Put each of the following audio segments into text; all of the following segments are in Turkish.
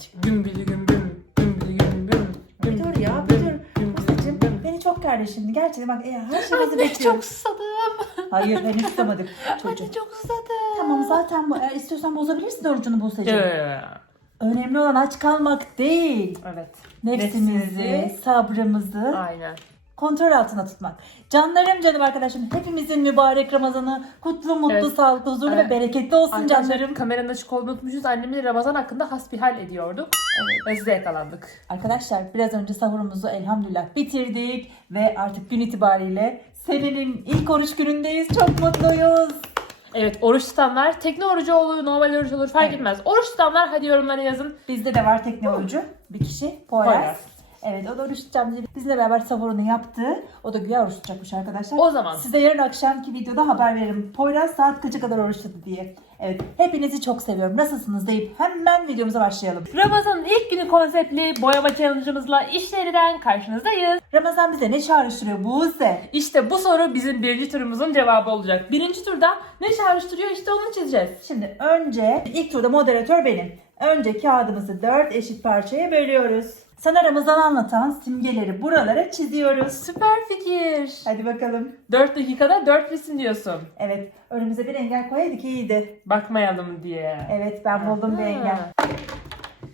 Evet. Gümbili gümbüm. Gümbili gümbüm. Bir dur ya bir dur. Buse'cim beni çok gerdi şimdi. Gerçekten bak e, her şeyimizi bekliyorum. Çok susadım. Hayır ben istamadık çocuğum. Anne çok susadım. Tamam zaten bu, eğer istiyorsan bozabilirsin orucunu Buse'cim. Evet. Önemli olan aç kalmak değil. Evet. Nefsimizi, Nefsimizi. sabrımızı Aynen. Kontrol altına tutmak. Canlarım canım arkadaşım hepimizin mübarek Ramazanı kutlu, mutlu, Evet. sağlıklı, huzurlu Evet. ve bereketli olsun Arkadaşlar canlarım. kameranın açık olduğunu unutmuşuz. Annemle Ramazan hakkında hasbihal ediyorduk. Ve size yakalandık. Arkadaşlar biraz önce sahurumuzu elhamdülillah bitirdik ve artık gün itibariyle senenin ilk oruç günündeyiz. Çok mutluyuz. Evet oruç tutanlar tekne orucu olur, normal oruç olur fark Evet. etmez. Oruç tutanlar hadi yorumlara yazın. Bizde de var tekne orucu. Bir kişi. Poyraz. Poyraz. Evet o da oruç dedi. Bizle beraber sahurunu yaptı. O da güya oruç tutacakmış arkadaşlar. O zaman. Size yarın akşamki videoda haber veririm. Poyraz saat kaça kadar oruç tuttu diye. Evet hepinizi çok seviyorum. Nasılsınız deyip hemen videomuza başlayalım. Ramazan'ın ilk günü konseptli boyama challenge'ımızla işleriden karşınızdayız. Ramazan bize ne çağrıştırıyor Buse? İşte bu soru bizim birinci turumuzun cevabı olacak. Birinci turda ne çağrıştırıyor işte onu çizeceğiz. Şimdi önce ilk turda moderatör benim. Önce kağıdımızı dört eşit parçaya bölüyoruz. Sana Ramazan'ı anlatan simgeleri buralara çiziyoruz. Süper fikir. Hadi bakalım. 4 dakikada 4 resim diyorsun. Evet önümüze bir engel koyaydık iyiydi. Bakmayalım diye. Evet ben buldum bir engel.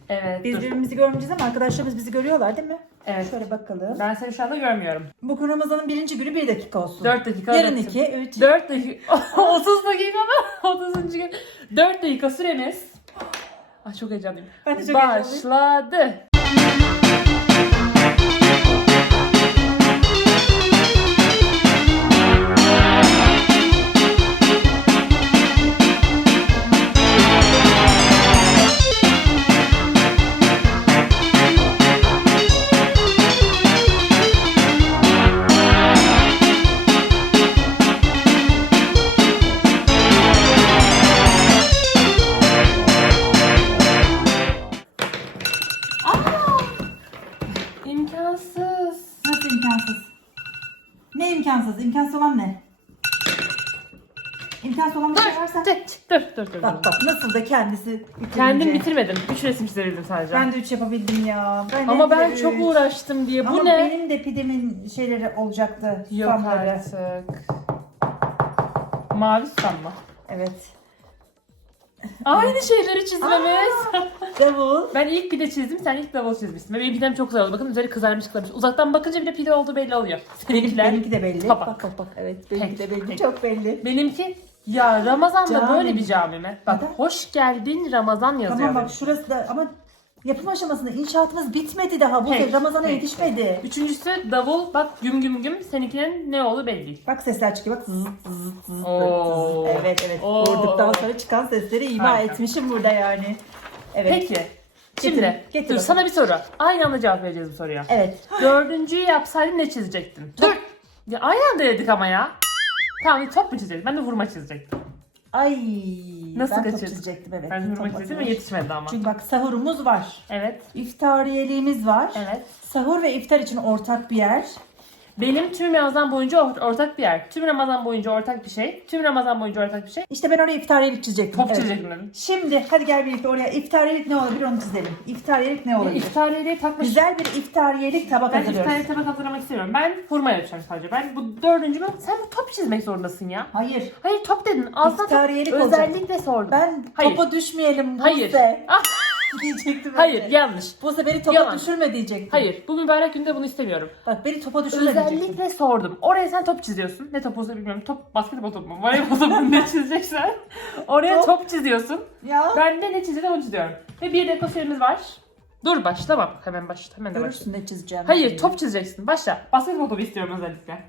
Evet Biz dur. birbirimizi görmeyeceğiz ama arkadaşlarımız bizi görüyorlar değil mi? Evet. Şöyle bakalım. Ben seni şu anda görmüyorum. Bu Ramazan'ın birinci günü bir dakika olsun. 4 dakika. Yarın iki, üç. 4 dakika. 30 dakika mı? 30. gün. 4 dakika süremiz. Ay çok heyecanlıyım. Ben de çok heyecanlıyım. Başladı. Aa! İmkansız olan bir şey varsa... Dur, dur, dur, dur. Bak bak nasıl da kendisi bitirince. Kendim bitirmedim. 3 resim çizebildim sadece. Ben de üç yapabildim ya. Ben Ama ben üç. çok uğraştım diye. Bu Ama ne? benim de pidemin şeyleri olacaktı. Yok susamları. artık. Mavi susam mı? Evet. Aynı şeyleri çizmemiz. Davul. ben ilk pide çizdim, sen ilk davul çizmişsin. Ve benim pidem çok güzel oldu. Bakın üzeri kızarmış kızarmış. Uzaktan bakınca bile pide olduğu belli oluyor. Seninkiler. benimki de belli. Tabak. Bak bak bak. Evet benimki Tek, de belli. tek. Çok belli. Benimki ya Ramazan'da Cami. böyle bir cami mi? Bak Neden? hoş geldin Ramazan yazıyor. Tamam bak şurası da ama yapım aşamasında inşaatımız bitmedi daha. Bu Peki, Ramazan'a yetişmedi. Üçüncüsü davul. Bak güm güm güm. Seninkinin ne olduğu belli değil. Bak sesler çıkıyor bak. Zıt zıt zıt. Oo. Evet evet. Oo. Vurduktan sonra çıkan sesleri ima Harika. etmişim burada yani. Evet. Peki. Şimdi Getir, getir dur sana bir soru. Aynı anda cevap vereceğiz bu soruya. Evet. Dördüncüyü yapsaydın ne çizecektin? Dur. Ya aynı anda dedik ama ya. Tamam top mu çizecektin? Ben de vurma çizecektim. Ay. Nasıl ben top çizecektim evet. Ben vurma Top çizdim ve yetişmedi ama. Çünkü bak sahurumuz var. Evet. İftariyeliğimiz var. Evet. Sahur ve iftar için ortak bir yer. Benim tüm Ramazan boyunca or- ortak bir yer. Tüm Ramazan boyunca ortak bir şey. Tüm Ramazan boyunca ortak bir şey. İşte ben oraya iftariyelik çizecektim. Top çizecektim dedim. Şimdi hadi gel birlikte oraya iftariyelik ne olabilir onu çizelim. İftariyelik ne olabilir? İftariyeyi takmış. Güzel bir iftariyelik tabak Ben hazırlıyoruz. iftariye tabak hazırlamak istemiyorum. Ben hurma yapacağım sadece. Ben bu dördüncü mü? Sen top çizmek zorundasın ya. Hayır. Hayır top dedin. Aslında İftariyelik top olacak. özellikle sordum. Ben Hayır. topa düşmeyelim Hayır. Buse. Ah, Diyecektim. hayır de. yanlış. Buse beni topa Yalan. düşürme diyecektim. Hayır. Bu mübarek günde bunu istemiyorum. Bak beni topa düşürme diyecektim. Özellikle sordum. Oraya sen top çiziyorsun. Ne top olsa bilmiyorum. Top basketbol topu mu? Voleybol topu mu? Ne çizeceksen. Oraya Top. top çiziyorsun. Ya. Ben de ne çizeceğim onu çiziyorum. Ve bir dakika süremiz var. Dur başlamam. Hemen başla. Hemen de başla. Görürsün ne çizeceğim. Hayır top çizeceksin. Başla. Basketbol topu istiyorum özellikle.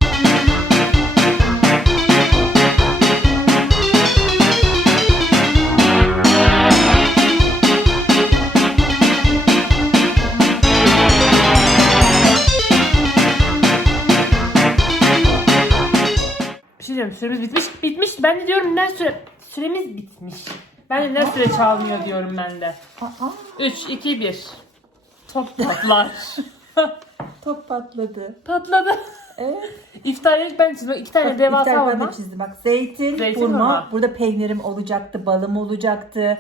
Süremiz bitmiş. Bitmiş. Ben de diyorum neden süre... Süremiz bitmiş. Ben de neden süre çalmıyor diyorum ben de. Aa, 3, 2, 1. Top patlar. top patladı. Patladı. Evet. İftarlık ben çizdim. İki tane devasa iftar ben de çizdim. Bak zeytin, Zeytin hurma. hurma. Burada peynirim olacaktı, balım olacaktı.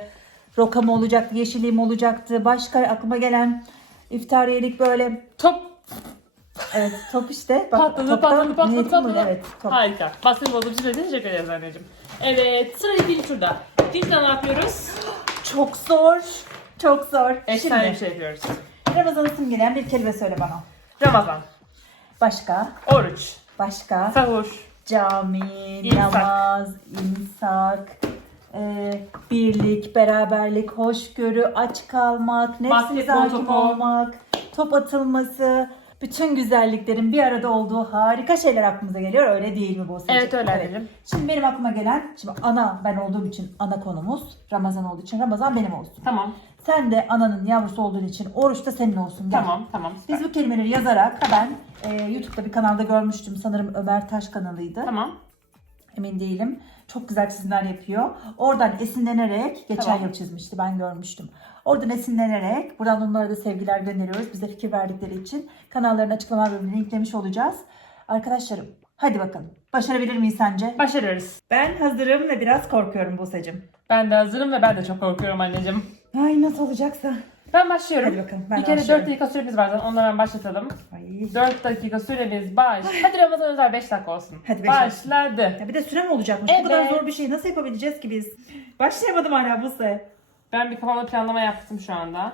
roka mı olacaktı, yeşilliği mi olacaktı? Başka aklıma gelen iftariyelik böyle Top evet top işte. Bak, patladı patladı patladı patladı. Evet top. Harika. Basketbol olduğu için teşekkür ederiz anneciğim. Evet sıra ikinci turda. İkinci turda ne yapıyoruz? Çok zor. Çok zor. Efsane bir şey yapıyoruz. Ramazan'ı simgeleyen bir kelime söyle bana. Ramazan, Başka, oruç, başka, sahur, cami, İmsak. namaz, imsak, e, birlik, beraberlik, hoşgörü, aç kalmak, nefsimize Basketbol hakim topu. olmak, top atılması, bütün güzelliklerin bir arada olduğu harika şeyler aklımıza geliyor. Öyle değil mi bu? Evet, öyle anneciğim. Şimdi benim aklıma gelen, şimdi ana ben olduğum için ana konumuz Ramazan olduğu için Ramazan benim olsun. Tamam, Sen de ananın yavrusu olduğun için oruç da senin olsun. Gel. tamam, tamam. süper. Biz bu kelimeleri yazarak ben e, YouTube'da bir kanalda görmüştüm. Sanırım Ömer Taş kanalıydı. Tamam. Emin değilim. Çok güzel çizimler yapıyor. Oradan esinlenerek, geçen Tamam. yıl çizmişti ben görmüştüm. Oradan esinlenerek, buradan onlara da sevgiler gönderiyoruz. Bize fikir verdikleri için kanalların açıklama bölümüne linklemiş olacağız. Arkadaşlarım hadi bakalım. Başarabilir miyiz sence? Başarıyoruz. Ben hazırım ve biraz korkuyorum Buse'cim. Ben de hazırım ve ben de çok korkuyorum anneciğim. Ay nasıl olacaksa. Ben başlıyorum. Hadi bakalım, ben bir kere başlıyorum. 4 dakika süremiz var zaten. Onu hemen başlatalım. Ay. 4 dakika süremiz baş. Hadi Ramazan özel 5 dakika olsun. Hadi beş dakika. Başladı. Ya bir de süre mi olacakmış? Evet. Bu kadar zor bir şey nasıl yapabileceğiz ki biz? Başlayamadım hala Buse. Ben bir kafamda planlama yaptım şu anda.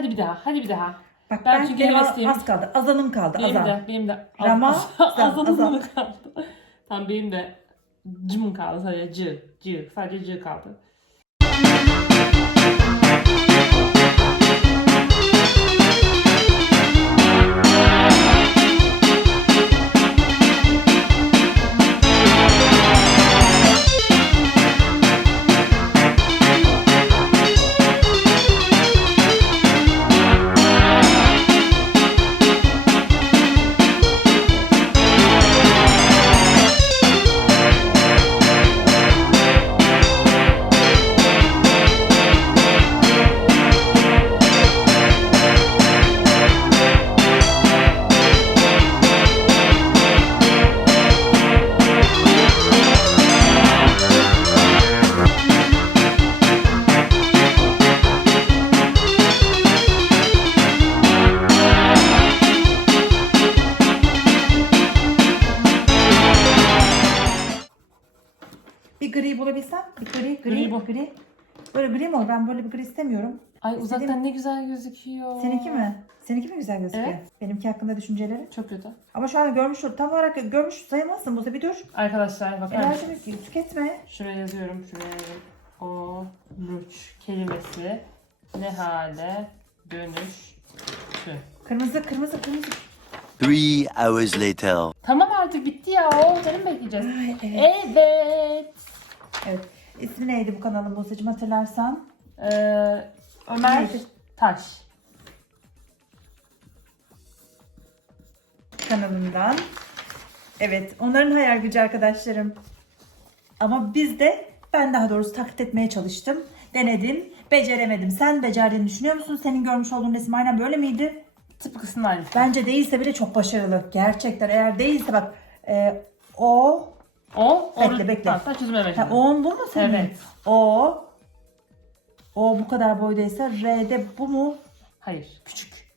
Hadi bir daha, hadi bir daha. Bak Ben ben, çünkü hevesliyim. az kaldı. Azanım kaldı. Benim Azan. de, benim de. Az- Rama, az- azam. mı kaldı? Tamam benim de cım kaldı sadece cı, cı, sadece cı kaldı. Bir gri bulabilsem. Bir gri, gri, Gri bu. gri. Böyle gri mi olur? Ben böyle bir gri istemiyorum. Ay İstediğim- uzaktan ne güzel gözüküyor. Seninki mi? Seninki mi güzel gözüküyor? Evet. Benimki hakkında düşünceleri. Çok kötü. Ama şu an görmüş, tam olarak görmüş sayılmazsın Buse bir dur. Arkadaşlar bakar mısınız? Enerjini tüketme. Şuraya yazıyorum. Şuraya yazıyorum. Oruç kelimesi ne hale dönüştü. Kırmızı, kırmızı, kırmızı. Three hours later. Tamam artık bitti ya. O canım bekleyeceğiz. Ay, evet. Evet. Evet. İsmi neydi bu kanalın Buse'cim hatırlarsan? Ee, Ömer Neydi? Taş. kanalından. Evet, onların hayal gücü arkadaşlarım. Ama biz de, ben daha doğrusu taklit etmeye çalıştım. Denedim, beceremedim. Sen becerdiğini düşünüyor musun? Senin görmüş olduğun resim aynen böyle miydi? Tıpkısının aynısı. Bence değilse bile çok başarılı. Gerçekten eğer değilse bak e, o O Bekle, oruç. bekle. Sen çözümlemedin. ha, o'un bu mu senin? Evet. O o bu kadar boydaysa R'de bu mu? Hayır. Küçük.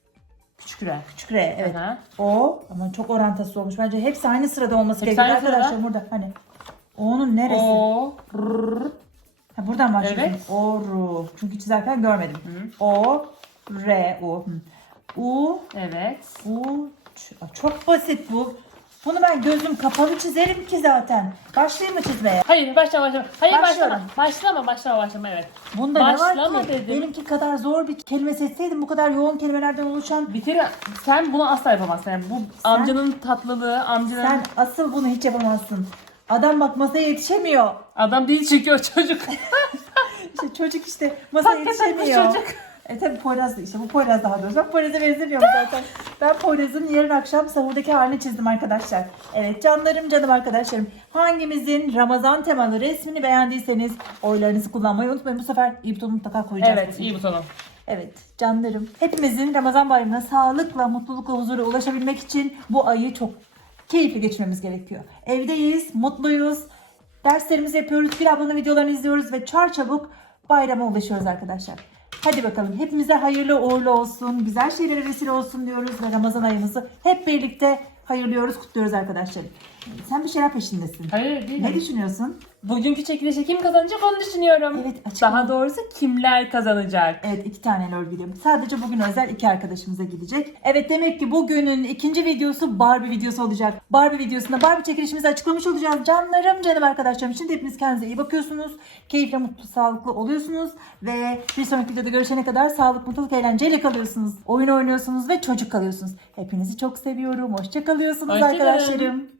Küçük re. Küçük R evet. Aha. O ama çok orantısı olmuş. Bence hepsi aynı sırada olması Hepsi gerekiyor aynı sırada. arkadaşlar burada. Hani O'nun neresi? O r Ha, buradan başlıyorsun. Evet. Oru. Çünkü çizerken görmedim. O, R, U. Hı. U, Evet. U. Ç- Aa, Çok basit bu. Bunu ben gözüm kapalı çizerim ki zaten. Başlayayım mı çizmeye? Hayır başlama başlama. Hayır Başlıyorum. başlama. Başlama başlama başlama evet. Bunda ne Başlama var ki? dedim. Benimki kadar zor bir kelime seçseydim bu kadar yoğun kelimelerden oluşan Bir kere sen bunu asla yapamazsın. Yani bu amcanın tatlılığı, amcanın... sen asıl bunu hiç yapamazsın. Adam bak masaya yetişemiyor. Adam değil çünkü o çocuk. İşte çocuk işte masaya Hakikaten bu yetişemiyor. çocuk. E tabi Poyraz da işte bu Poyraz daha doğrusu. Ben Poyraz'a benzemiyorum zaten. Ben Poyraz'ın yarın akşam sahurdaki halini çizdim arkadaşlar. Evet canlarım canım arkadaşlarım. Hangimizin Ramazan temalı resmini beğendiyseniz oylarınızı kullanmayı unutmayın. Bu sefer iyi butonu mutlaka koyacağız. Evet iyi butonu. Evet canlarım. Hepimizin Ramazan bayramına sağlıkla, mutlulukla, huzura ulaşabilmek için bu ayı çok keyifli geçirmemiz gerekiyor. Evdeyiz, mutluyuz. Derslerimizi yapıyoruz, Gül ablanın videolarını izliyoruz ve çarçabuk bayrama ulaşıyoruz arkadaşlar. Hadi bakalım hepimize hayırlı uğurlu olsun, güzel şeylere vesile olsun diyoruz ve Ramazan ayımızı hep birlikte hayırlıyoruz, kutluyoruz arkadaşlar. Sen bir şeyler peşindesin. Hayır değil Ne düşünüyorsun? Bugünkü çekilişe kim kazanacak onu düşünüyorum. Evet, açık Daha doğrusu kimler kazanacak? Evet iki tane lol videom. Sadece bugün özel iki arkadaşımıza gidecek. Evet demek ki bugünün ikinci videosu Barbie videosu olacak. Barbie videosunda Barbie çekilişimizi açıklamış olacağız. Canlarım canım arkadaşlarım. Şimdi hepiniz kendinize iyi bakıyorsunuz. Keyifle mutlu sağlıklı oluyorsunuz. Ve bir sonraki videoda görüşene kadar sağlık mutluluk eğlenceyle kalıyorsunuz. Oyun oynuyorsunuz ve çocuk kalıyorsunuz. Hepinizi çok seviyorum. Hoşça kalıyorsunuz Hoşça arkadaşlarım.